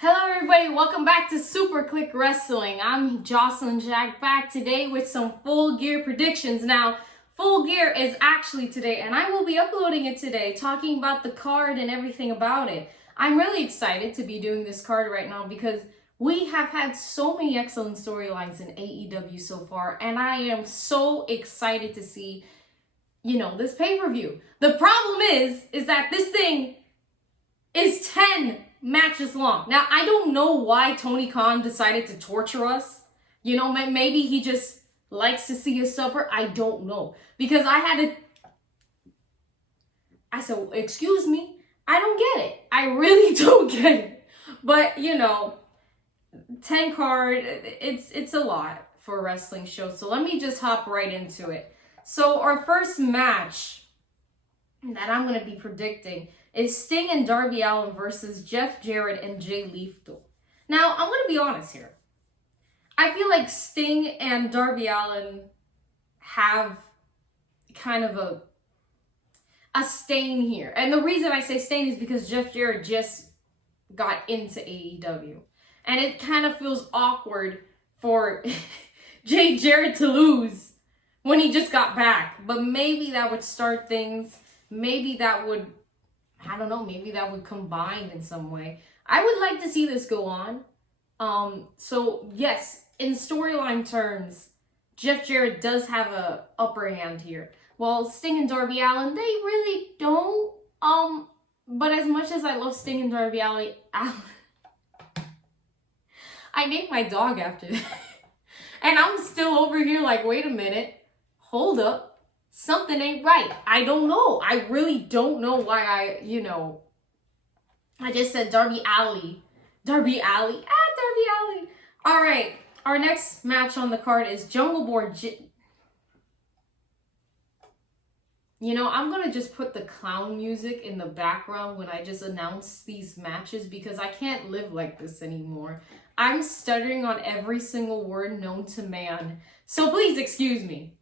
Hello everybody, welcome back to Super Click Wrestling. I'm Jocelyn Jack back today with some Full Gear predictions. Now, Full Gear is actually today and I will be uploading it today, talking about the card and everything about it. I'm really excited to be doing this card right now because we have had so many excellent storylines in AEW so far, and I am so excited to see, this pay-per-view. The problem is that this thing is 10 matches long. Now, I don't know why Tony Khan decided to torture us. Maybe he just likes to see us suffer. I don't know. Because I said, excuse me, I don't get it. I really don't get it. But, 10 card, it's a lot for a wrestling show. So let me just hop right into it. So our first match that I'm going to be predicting is Sting and Darby Allin versus Jeff Jarrett and Jay Lethal. Now, I'm going to be honest here. I feel like Sting and Darby Allin have kind of a stain here. And the reason I say stain is because Jeff Jarrett just got into AEW. And it kind of feels awkward for Jay Jarrett to lose when he just got back. But maybe that would start things. Maybe that would, maybe that would combine in some way. I would like to see this go on. So yes, in storyline terms, Jeff Jarrett does have a upper hand here. While Sting and Darby Allin, they really don't. But as much as I love Sting and Darby Allin, I named my dog after that. And I'm still over here like, wait a minute, hold up. Something ain't right. I don't know. I really don't know why I just said Darby Allin. Darby Allin. All right. Our next match on the card is Jungle Boy. I'm going to just put the clown music in the background when I just announce these matches because I can't live like this anymore. I'm stuttering on every single word known to man. So please excuse me.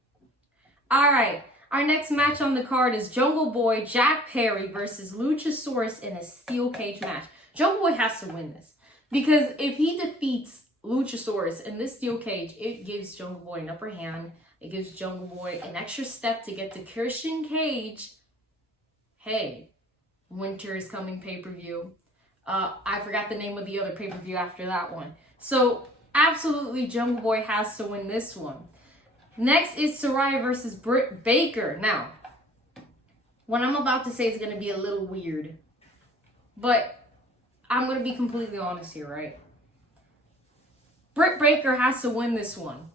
All right, our next match on the card is Jungle Boy Jack Perry versus Luchasaurus in a steel cage match. Jungle Boy has to win this because if he defeats Luchasaurus in this steel cage, it gives Jungle Boy an upper hand. It gives Jungle Boy an extra step to get to Christian Cage. Hey, winter is coming pay-per-view. I forgot the name of the other pay-per-view after that one. So absolutely Jungle Boy has to win this one. Next is Saraya versus Britt Baker. Now, what I'm about to say is going to be a little weird. But I'm going to be completely honest here, right? Britt Baker has to win this one,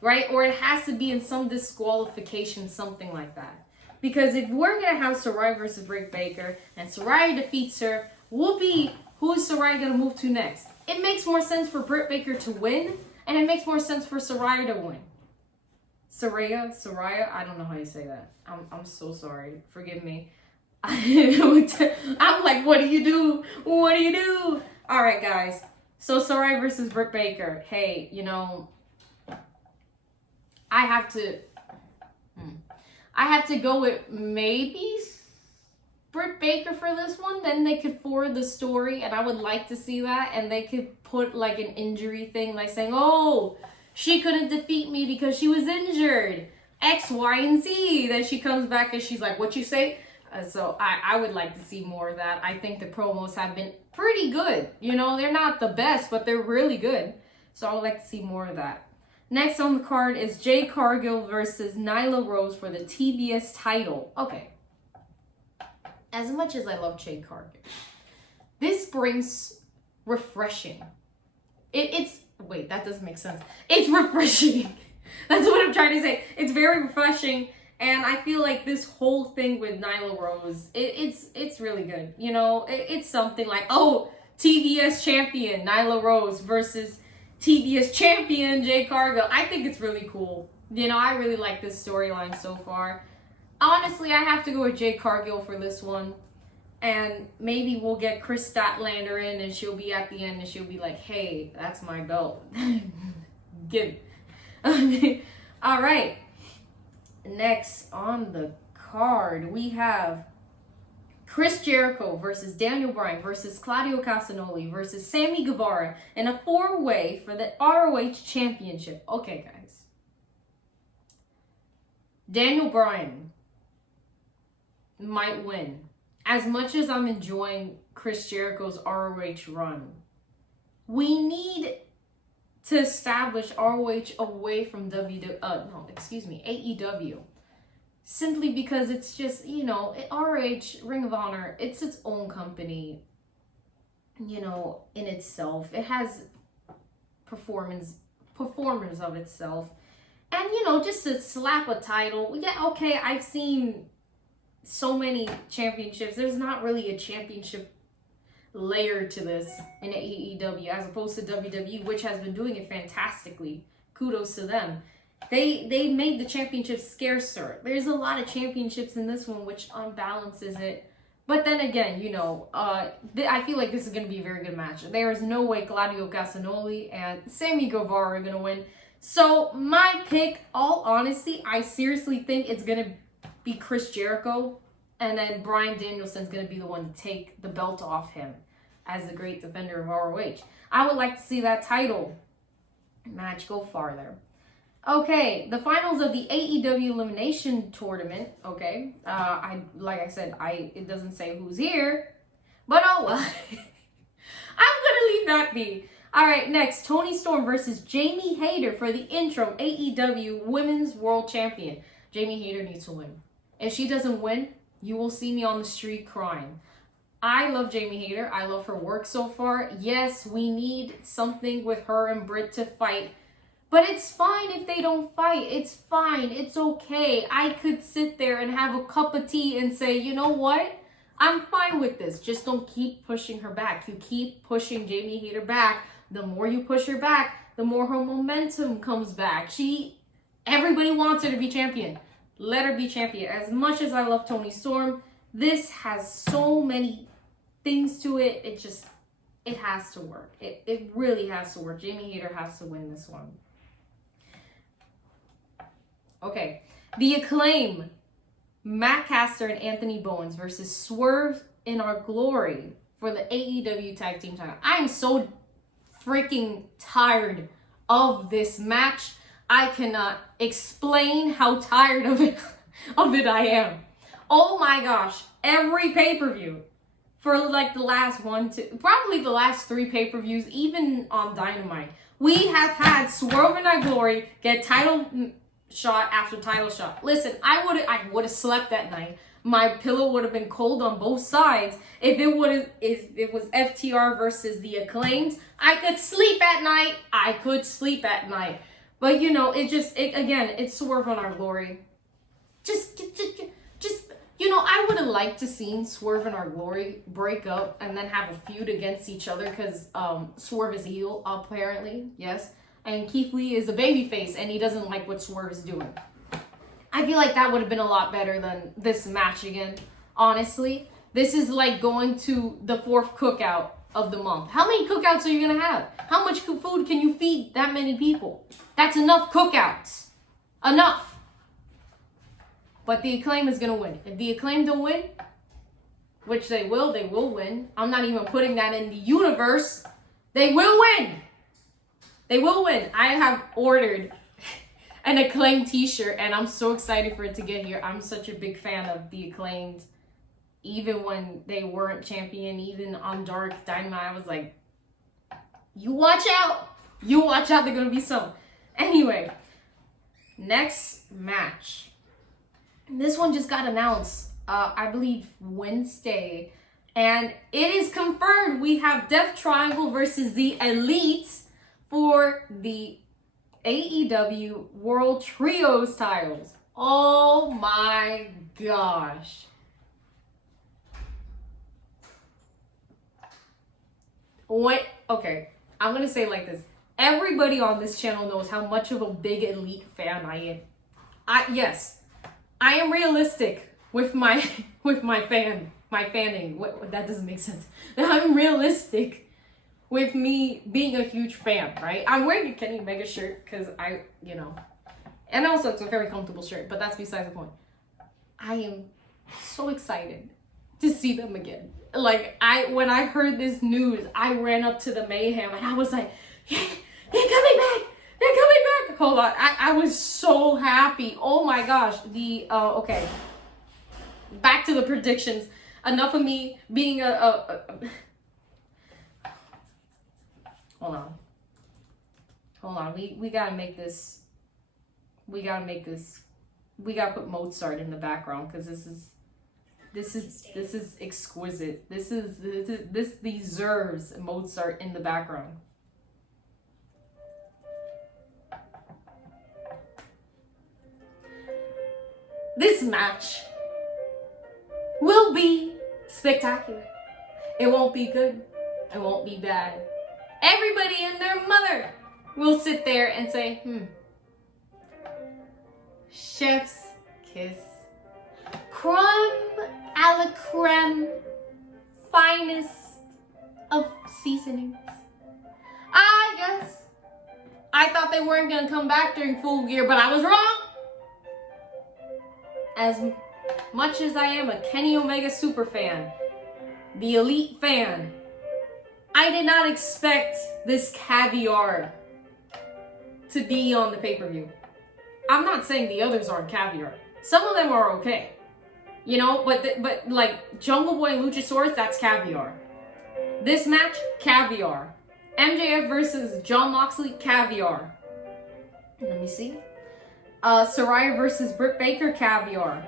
right? Or it has to be in some disqualification, something like that. Because if we're going to have Saraya versus Britt Baker and Saraya defeats her, who's Saraya going to move to next? It makes more sense for Britt Baker to win, and it makes more sense for Saraya to win. Saraya, I don't know how you say that. I'm so sorry. Forgive me. I'm like, what do you do? What do you do? All right, guys. So Saraya versus Britt Baker. Hey, I have to go with maybe Britt Baker for this one. Then they could forward the story, and I would like to see that. And they could put like an injury thing, like saying, oh, she couldn't defeat me because she was injured. X, Y, and Z. Then she comes back and she's like, what you say? So I would like to see more of that. I think the promos have been pretty good. They're not the best, but they're really good. So I would like to see more of that. Next on the card is Jade Cargill versus Nyla Rose for the TBS title. Okay. As much as I love Jade Cargill, this brings refreshing. Wait, that doesn't make sense. It's refreshing. That's what I'm trying to say. It's very refreshing. And I feel like this whole thing with Nyla Rose, it's really good. It's something like, oh, TBS champion Nyla Rose versus TBS champion Jade Cargill. I think it's really cool. I really like this storyline so far. Honestly, I have to go with Jade Cargill for this one. And maybe we'll get Chris Statlander in and she'll be at the end and she'll be like, hey, that's my belt. Give it. All right. Next on the card, we have Chris Jericho versus Daniel Bryan versus Claudio Castagnoli versus Sammy Guevara in a 4-way for the ROH Championship. Okay, guys. Daniel Bryan might win. As much as I'm enjoying Chris Jericho's ROH run, we need to establish ROH away from AEW. Simply because it's just, ROH, Ring of Honor, it's its own company, in itself. It has performers of itself. And, just to slap a title, yeah, okay, I've seen so many championships. There's not really a championship layer to this in AEW as opposed to WWE, which has been doing it fantastically. Kudos to them. They made the championship scarcer. There's a lot of championships in this one, which unbalances it. But then again, I feel like this is going to be a very good match. There is no way Claudio Castagnoli and Sammy Guevara are going to win. So my pick, all honesty, I seriously think it's going to be Chris Jericho. And then Bryan Danielson's going to be the one to take the belt off him as the great defender of ROH. I would like to see that title match go farther. Okay, the finals of the AEW Elimination Tournament. Okay, it doesn't say who's here, but oh well. I'm gonna leave that be. All right, next, Toni Storm versus Jamie Hayter for the interim AEW Women's World Champion. Jamie Hayter needs to win. If she doesn't win, you will see me on the street crying. I love Jamie Hayter. I love her work so far. Yes, we need something with her and Britt to fight. But it's fine if they don't fight. It's fine. It's okay. I could sit there and have a cup of tea and say, you know what? I'm fine with this. Just don't keep pushing her back. You keep pushing Jamie Hayter back. The more you push her back, the more her momentum comes back. Everybody wants her to be champion. Let her be champion. As much as I love Toni Storm, this has so many things to it. It has to work. It really has to work. Jamie Hayter has to win this one. Okay, The Acclaim, Matt Caster and Anthony Bowens versus Swerve in Our Glory for the AEW Tag Team title. I'm so freaking tired of this match. I cannot explain how tired of it I am. Oh my gosh, every pay-per-view for like the last probably the last 3 pay-per-views, even on Dynamite, we have had Swerve in Our Glory get title shot after title shot. Listen, I would have slept that night. My pillow would have been cold on both sides. If it was FTR versus The Acclaimed, I could sleep at night. But it's Swerve in Our Glory. I would have liked to seen Swerve in Our Glory break up and then have a feud against each other because Swerve is a heel, apparently, yes. And Keith Lee is a babyface and he doesn't like what Swerve is doing. I feel like that would have been a lot better than this match again, honestly. This is like going to the 4th cookout of the month. How many cookouts are you going to have? How much food can you feed that many people? That's enough cookouts. Enough. But The Acclaim is going to win. If The Acclaim don't win, which they will win. I'm not even putting that in the universe. They will win. They will win. I have ordered an Acclaim t-shirt and I'm so excited for it to get here. I'm such a big fan of The Acclaimed. Even when they weren't champion, even on Dark Dynamite, I was like, you watch out. You watch out, they're going to be some. Anyway, next match. This one just got announced, I believe, Wednesday. And it is confirmed we have Death Triangle versus the Elite for the AEW World Trios titles. Oh my gosh. Okay, I'm going to say it like this. Everybody on this channel knows how much of a big Elite fan I am. Yes, I am realistic with my fanning. That doesn't make sense. I'm realistic with me being a huge fan, right? I'm wearing a Kenny Omega shirt because and also it's a very comfortable shirt, but that's beside the point. I am so excited to see them again. Like, when I heard this news, I ran up to the Mayhem and I was like, yeah, they're coming back. They're coming back. Hold on. I was so happy. Oh my gosh. Okay. Back to the predictions. Enough of me being Hold on. We gotta make this. We gotta put Mozart in the background because this is exquisite. This deserves Mozart in the background. This match will be spectacular. It won't be good. It won't be bad. Everybody and their mother will sit there and say, chef's kiss. Creme a la creme. Finest of seasonings. I guess. I thought they weren't going to come back during Full Gear, but I was wrong. As much as I am a Kenny Omega super fan, the Elite fan, I did not expect this caviar to be on the pay-per-view. I'm not saying the others aren't caviar. Some of them are okay. You know, but like Jungle Boy and Luchasaurus, that's caviar. This match, caviar. MJF versus Jon Moxley, caviar. Let me see. Saraya versus Britt Baker, caviar.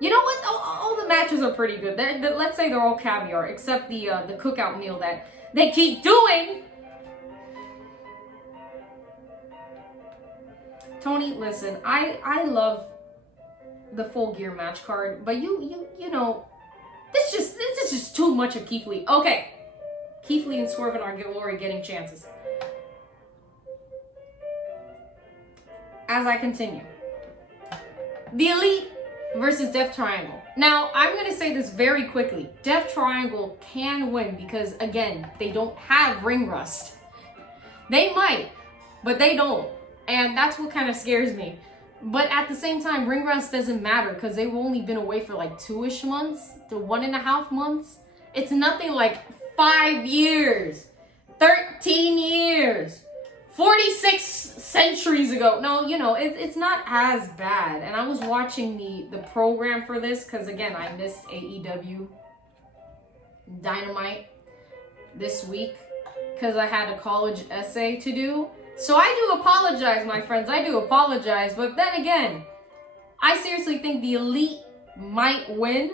You know what? All the matches are pretty good. Let's say they're all caviar, except the cookout meal that they keep doing. Tony, listen, I love the Full Gear match card, but you know, this is just too much of Keith Lee. Okay, Keith Lee and Swerve and Glory getting chances. As I continue, the Elite versus Death Triangle. Now, I'm going to say this very quickly. Death Triangle can win because, again, they don't have ring rust. They might, but they don't. And that's what kind of scares me. But at the same time, ring rust doesn't matter because they've only been away for like 2-ish months to 1.5 months. It's nothing like 5 years, 13 years, 46 centuries ago. No, you know, it's not as bad. And I was watching the program for this because, again, I missed AEW Dynamite this week because I had a college essay to do. So I do apologize, my friends. I do apologize. But then again, I seriously think the Elite might win.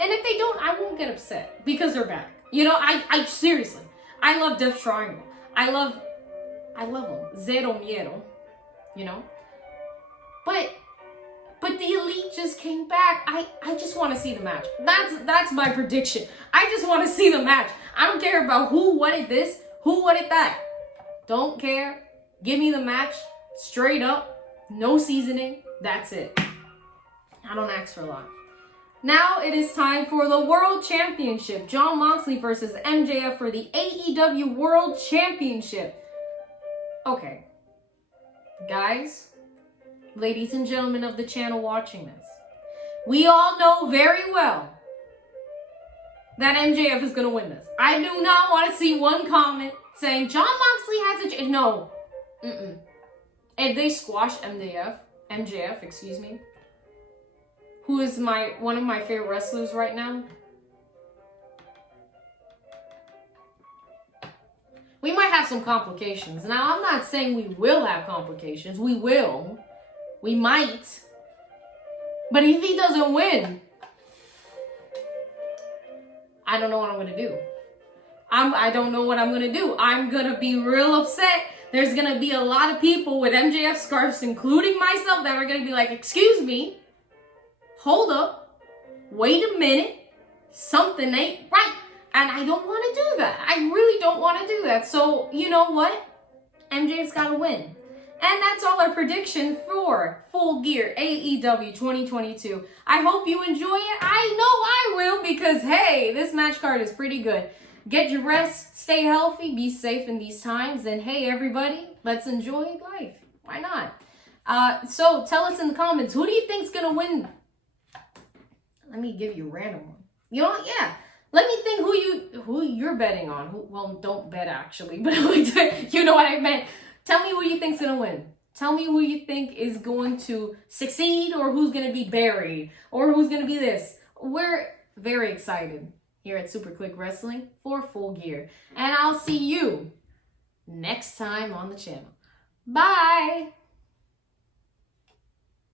And if they don't, I won't get upset because they're back. You know, I seriously, I love Death Triangle. I love them. Zero miedo, you know? But the Elite just came back. I just want to see the match. That's my prediction. I just want to see the match. I don't care about who wanted this, who wanted that. Don't care. Give me the match straight up. No seasoning. That's it. I don't ask for a lot. Now it is time for the World Championship. Jon Moxley versus MJF for the AEW World Championship. Okay, guys, ladies and gentlemen of the channel watching this, we all know very well that MJF is going to win this. I do not want to see one comment saying Jon Moxley has a... No. If they squash MJF, excuse me, who is one of my favorite wrestlers right now, we might have some complications. Now, I'm not saying we will have complications. We will. We might. But if he doesn't win, I don't know what I'm going to do. I don't know what I'm going to do. I'm going to be real upset. There's going to be a lot of people with MJF scarves, including myself, that are going to be like, excuse me, hold up, wait a minute, something ain't right. And I don't want to do that. I really don't want to do that. So, you know what? MJF's got to win. And that's all our prediction for Full Gear AEW 2022. I hope you enjoy it. I know I will because, hey, this match card is pretty good. Get your rest, stay healthy, be safe in these times. And, hey, everybody, let's enjoy life. Why not? So tell us in the comments, who do you think's going to win Let me give you a random one. You know, yeah. Let me think who you're betting on. Well, don't bet actually, but you know what I meant. Tell me who you think's gonna win. Tell me who you think is going to succeed, or who's gonna be buried, or who's gonna be this. We're very excited here at Super Click Wrestling for Full Gear, and I'll see you next time on the channel. Bye.